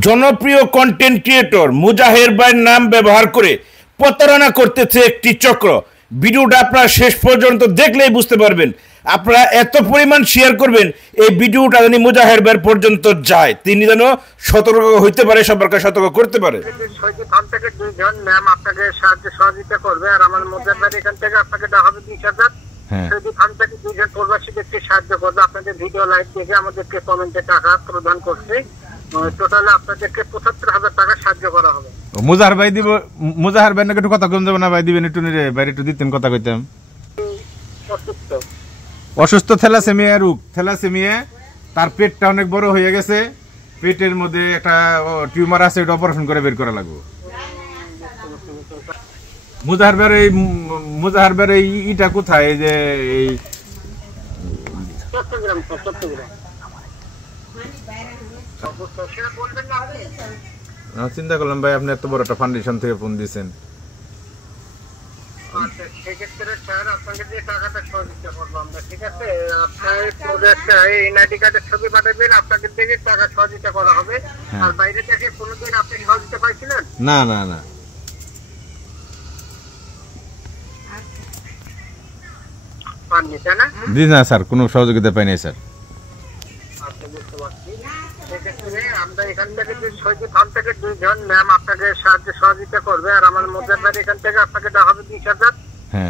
জনপ্রিয় content creator মুজাহের ভাইয়ের নাম ব্যবহার করে প্রতারণা করতেছে একটি চক্র। ভিডিওটা আপনারা শেষ পর্যন্ত দেখলেই বুঝতে পারবেন। আপনারা এত পরিমাণ শেয়ার করবেন এই ভিডিওটা যেন মুজাহের ভাইয়ের পর্যন্ত যায়, তিনি যেন সতর্ক হইতে পারে, সবাইকে সতর্ক করতে পারে। থেকে দুইজন ম্যাম আপনাকে সাহায্য সহযোগিতা করবে, আর আমার মুজাহের ভাই এখান থেকে আপনাকে দেওয়া হবে 20,000। সেই ফান্ড থেকে দুইজন প্রবাসীদেরকে সাহায্য করবে। আপনাদের ভিডিও লাইভ দেখে আমাদেরকে কমেন্টে টাকা প্রদান করছে। টোটালে আপনাদেরকে 75,000 টাকা সাহায্য করা হবে। মুজাহার ভাই দিব, মুজাহার ভাই নাকি একটু কথা কম যাবে না ভাই, দিবেন একটু নিরে বাইরে একটু দিতেন, কথা কইতাম। অসুস্থ থ্যালাসেমিয়া রোগ, থ্যালাসেমিয়া, তার পেটটা অনেক বড় হয়ে গেছে, পেটের মধ্যে একটা টিউমার আছে, এটা অপারেশন করে বের করা লাগবে। মুজাহার ভাইয়ের এই ইটা কোথায়, এই যে এই চিন্তা করলাম ভাই আপনি এত বড় একটা ফাউন্ডেশন থেকে ফোন দিয়েছেন। সেক্ষেত্রে স্যার আপনাকে যে টাকাটা সহযোগিতা করবো আমরা, ঠিক আছে? আপনার এনআইডি কার্ডের ছবি পাঠাবেন, আপনাকে থেকে টাকা সহযোগিতা করা হবে। আর বাইরে থেকে কোনোদিন আপনি সহযোগিতা পাইছিলেন? না না না, পাননি, তাই না? জি না স্যার, কোনো সহযোগিতা পাইনি স্যার। আচ্ছা, বুঝতে পারছি। সেক্ষেত্রে আমরা এখান থেকে ফান্ড থেকে দুইজন ম্যাম আপনাকে সাহায্য সহযোগিতা করবে, আর আমার মুজাহিদ ভাই এখান থেকে আপনাকে দেওয়া হবে 20,000।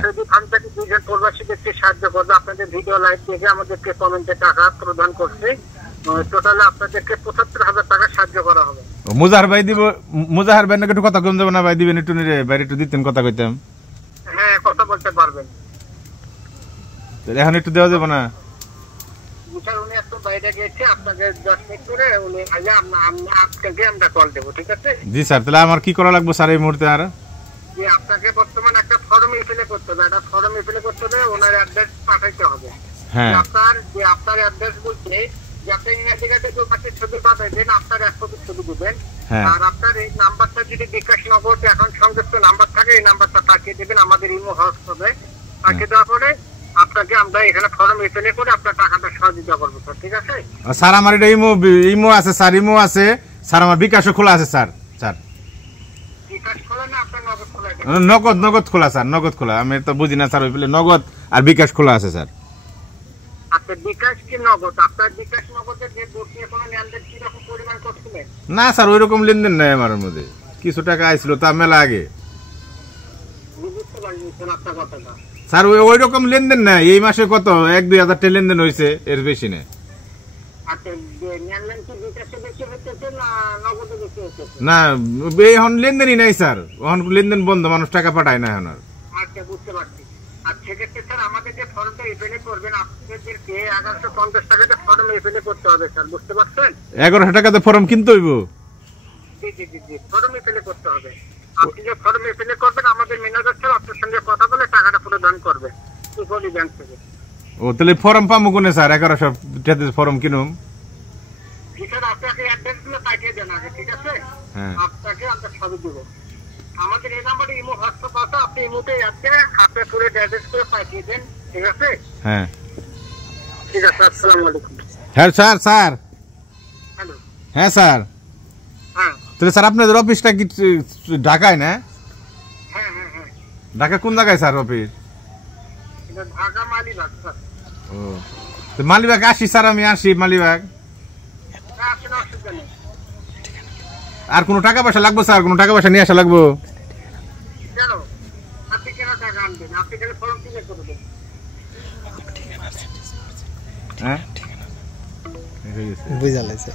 সেই ফান্ড থেকে দুইজন প্রবাসীদেরকে সাহায্য করবে। আপনাদের ভিডিও লাইভ দেখে আমাদেরকে কমেন্টে টাকা প্রদান করছে। টোটালে আপনাদেরকে 75,000 টাকা সাহায্য করা হবে। মুজাহার ভাই দিব, মুজাহার ভাই নাকি একটু কথা কম যাবে না ভাই, দিবেন একটু নিরে বাইরে একটু দিতেন, কথা কইতাম। হ্যাঁ, কথা বলতে পারবেন। এখন একটু দেওয়া যাবে না? স্যার উনি একটু বাইরে গেছে, আপনাকে 10 মিনিট করে উনি আইয়া আপনাকে আমরা কল দেবো, ঠিক আছে? জি স্যার, তাহলে আমার কি করা লাগবে স্যার এই মুহূর্তে? আর যে আপনাকে বর্তমানে একটা ফর্ম ফিল করতে হবে, একটা ফর্ম ফিল করতে হবে, ওনার অ্যাড্রেস পাঠাইতে হবে। হ্যাঁ, আপনার অ্যাড্রেস বলতে যে আপনি ইংরেজি কার্ডে যে পাশের ছবি পাঠাইবেন, আপনার এক কপি ছবি দিবেন। আর আপনার এই নাম্বারটা যদি বিকাশ নগদ এখন সংযুক্ত নাম্বার থাকে, এই নাম্বারটা পাঠিয়ে দেবেন আমাদের ইমো হোয়াটসঅ্যাপে। পাঠিয়ে দেওয়ার পরে আপনাকে আমরা এখানে ফর্ম ফিল করে আপনার টাকাটা সহযোগিতা করবো, স্যার, ঠিক আছে? স্যার আমার এটা ইমো আছে স্যার, ইমো আছে স্যার, আমার বিকাশও খোলা আছে স্যার। স্যার বিকাশ খোলা না আপনার নগদ খোলা? নগদ খোলা স্যার, নগদ খোলা। আমি তো বুঝি না স্যার, ওই নগদ আর বিকাশ খোলা আছে স্যার। আচ্ছা, বিকাশ কি নগদ? আপনার বিকাশ নগদের যে বসিয়ে কোনো লেনদেন কি রকম পরিমাণ করছিলেন? না স্যার, ওই রকম লেনদেন নাই আমার মধ্যে, কিছু টাকা আইছিল তা মেলা আগে। বুঝতে পারিনি স্যার আপনার কথাটা। স্যার ওই রকম লেনদেন নাই, এই মাসে কত 1-2 হাজার লেনদেন হয়েছে, এর বেশি না। আচ্ছা, লেনদেন কি বিকাশে বেশি হচ্ছে না নগদে বেশি হচ্ছে? না, এখন লেনদেনই নাই স্যার, এখন লেনদেন বন্ধ, মানুষ টাকা পাঠায় না এখন আর। আচ্ছা, বুঝতে পারছি। আর সেক্ষেত্রে স্যার আমাদের যে ফর্মটা এফএলএ করবেন, আপনাদেরকে 1150 টাকাতে ফর্ম এফএলএ করতে হবে, স্যার, বুঝতে পারছেন? 1100 টাকাতে ফর্ম কিনতে হইব? জি জি জি জি, ফর্ম এফএলএ করতে হবে। আপনি যে ফর্ম এফএলএ করবেন, আমাদের ম্যানেজার স্যার আপনার সঙ্গে কথা বলে টাকাটা প্রদান করবে ইকোলি ব্যাংক থেকে। ও, তাহলে ফর্ম পাবো কোনে স্যার? 1100 টাকাতে ফর্ম কিনুম? জি স্যার, আপনাকে অ্যাড্রেসগুলো পাঠিয়ে দেন আগে, ঠিক আছে? আপনাকে আমরা সবই দেবো। আমাদের এই নাম্বারে ইমো হোয়াটসঅ্যাপ আছে, আপনি ইমোতে আপনার পুরো অ্যাড্রেস করে পাঠিয়ে দেন, ঠিক আছে? হ্যাঁ ঠিক আছে, আসসালামু আলাইকুম। হ্যাঁ স্যার, স্যার হ্যালো। হ্যাঁ স্যার, হ্যাঁ তাহলে স্যার আপনাদের অফিসটা কি ঢাকায় না? হ্যাঁ হ্যাঁ হ্যাঁ, ঢাকা কোন জায়গায় স্যার অফিস? এটা ঢাকা মালিবাগ স্যার। ও, তো মালিবাগ আসি স্যার, আমি আসি মালিবাগ। আসলে অসুবিধা নেই। আর কোনো টাকা পয়সা লাগবে স্যার? কোনো টাকা পয়সা নিয়ে আসা লাগবো? কেন? আপনি কেন টাকা আনবেন? আপনি কেন ফর্ম ফিল করবেন? হ্যাঁ, বুঝা লাগছে।